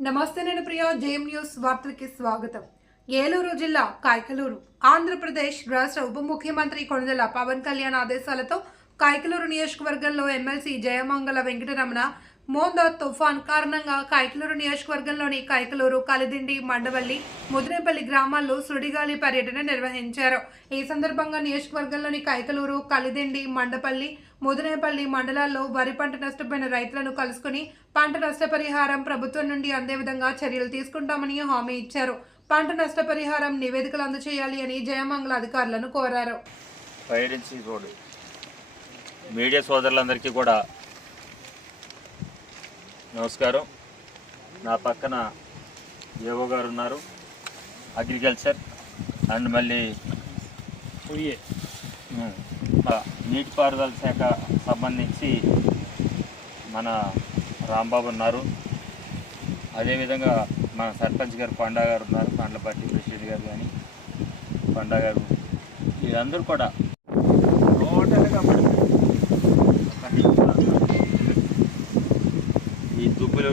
నమస్తే నేను ప్రియ JM news వార్తలకి స్వాగతం. ఏలూరు జిల్లా కాయకలూరు ఆంధ్రప్రదేశ్ రాష్ట్ర ఉప ముఖ్యమంత్రి కొణిదెల పవన్ కళ్యాణ్ ఆదేశాలతో కాయకలూరు నియోజకవర్గంలో ఎమ్మెల్సీ జయమంగళ వెంకటరమణ మోందా తుఫాన్ కారణంగా కైకలూరు నియోజకవర్గంలోని కైకలూరు కలిదిండి మండవల్లి ముదినేపల్లి గ్రామాల్లో సుడిగాలి పర్యటన నిర్వహించారు. ఈ సందర్భంగా నియోజకవర్గంలోని కైకలూరు కలిదిండి మండపల్లి ముదినేపల్లి మండలాల్లో వరి పంట నష్టపోయిన రైతులను కలుసుకుని పంట నష్టపరిహారం ప్రభుత్వం నుండి అందే విధంగా చర్యలు తీసుకుంటామని హామీ ఇచ్చారు. పంట నష్టపరిహారం నివేదికలు అందజేయాలి అని జయమంగళ అధికారులను కోరారు. మీడియా సోదరులందరికీ కూడా నమస్కారం. నా పక్కన ఏవో గారు ఉన్నారు. అగ్రికల్చర్ అండ్ మళ్ళీ నీటిపారుదల శాఖ సంబంధించి మన రాంబాబు ఉన్నారు. అదేవిధంగా మన సర్పంచ్ గారు పండా గారు ఉన్నారు. పండ్లపట్టి ప్రెసిడెంట్ గారు కానీ పండా గారు. వీళ్ళందరూ కూడా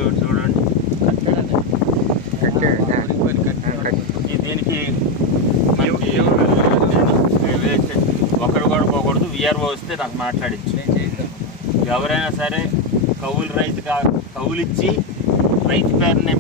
దుబ్బులు చూడండి. ఈ దీనికి ఒకరు కూడా పోకూడదు. విఆర్ఓ వస్తే నాకు మాట్లాడించు. ఎవరైనా సరే కౌలు రైతు కా కౌలు ఇచ్చి రైతు పేరుని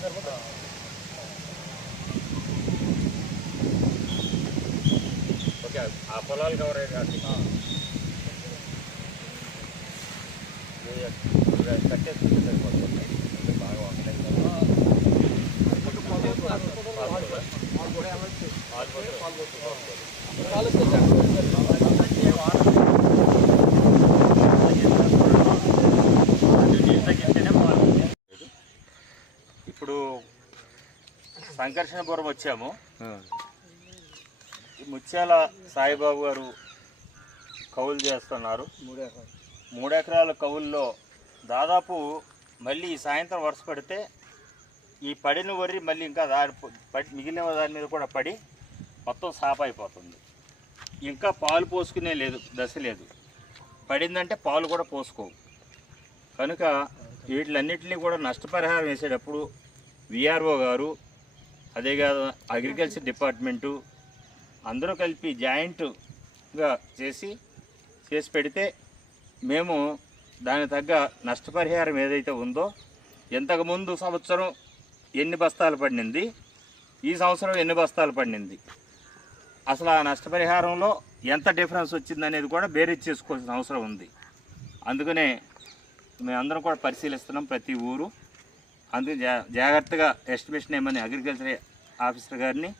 सर क्या आपलाल का और एक आती हाँ ये कच्चे సంకర్షణపురం వచ్చాము. ముత్యాల సాయిబాబు గారు కౌలు చేస్తున్నారు. మూడు ఎకరాల కౌల్లో దాదాపు మళ్ళీ ఈ సాయంత్రం వర్ష పడితే ఈ పడిన వరి మళ్ళీ ఇంకా దాని పడి మిగిలిన దాని మీద కూడా పడి మొత్తం సాప్ అయిపోతుంది. ఇంకా పాలు పోసుకునే లేదు దశ లేదు. పడిందంటే పాలు కూడా పోసుకోవు. కనుక వీటిలన్నింటినీ కూడా నష్టపరిహారం వేసేటప్పుడు విఆర్ఓ గారు అదే కాదు అగ్రికల్చర్ డిపార్ట్మెంటు అందరూ కలిపి జాయింట్గా చేసి చేసి పెడితే మేము దాని తగ్గ నష్టపరిహారం ఏదైతే ఉందో ఇంతకుముందు సంవత్సరం ఎన్ని బస్తాలు పడింది ఈ సంవత్సరం ఎన్ని బస్తాలు పడింది అసలు ఆ నష్టపరిహారంలో ఎంత డిఫరెన్స్ వచ్చింది అనేది కూడా బేరీజ్ చేసుకోవాల్సిన అవసరం ఉంది. అందుకనే మేమందరం కూడా పరిశీలిస్తున్నాం ప్రతి ఊరు. అందుకే జా జాగ్రత్తగా ఎస్టిమేషన్ ఏమని అగ్రికల్చర్ ఆఫీసర్ గారిని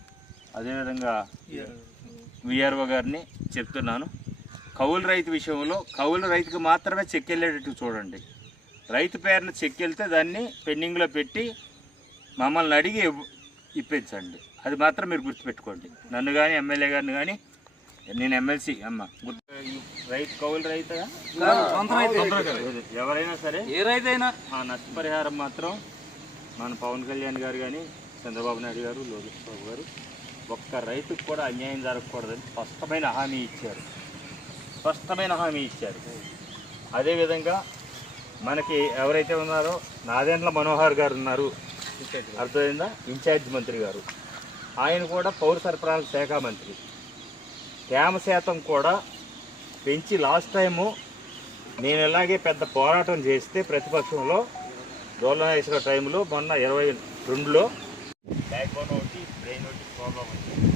అదేవిధంగా విఆర్ఓ గారిని చెప్తున్నాను. కౌలు రైతు విషయంలో కౌలు రైతుకు మాత్రమే చెక్ వెళ్ళేటట్టు చూడండి. రైతు పేరున చెక్ వెళ్తే దాన్ని పెండింగ్లో పెట్టి మమ్మల్ని అడిగి ఇప్పించండి. అది మాత్రం మీరు గుర్తుపెట్టుకోండి. నన్ను కానీ ఎమ్మెల్యే గారిని కానీ నేను ఎమ్మెల్సీ అమ్మ. రైతు కౌలు రైతు. ఎవరైనా సరే ఏ రైతైనా. ఆ నష్టపరిహారం మాత్రం మన పవన్ కళ్యాణ్ గారు కానీ చంద్రబాబు నాయుడు గారు లోకేష్ బాబు గారు ఒక్క రైతుకు కూడా అన్యాయం జరగకూడదని స్పష్టమైన హామీ ఇచ్చారు. స్పష్టమైన హామీ ఇచ్చారు. అదేవిధంగా మనకి ఎవరైతే ఉన్నారో నాదేండ్ల మనోహర్ గారు ఉన్నారు. అర్థమైందా? ఇన్ఛార్జ్ మంత్రి గారు. ఆయన కూడా పౌర సరఫరాల శాఖ మంత్రి. తేమ శాతం కూడా పెంచి లాస్ట్ టైము నేను ఇలాగే పెద్ద పోరాటం చేస్తే ప్రతిపక్షంలో డోలనేశ్వర టైంలో మొన్న ఇరవై రెండులో బ్యాక్ బోన్ ఒకటి బ్రెయిన్ ఒకటి ప్రాబ్లం వచ్చింది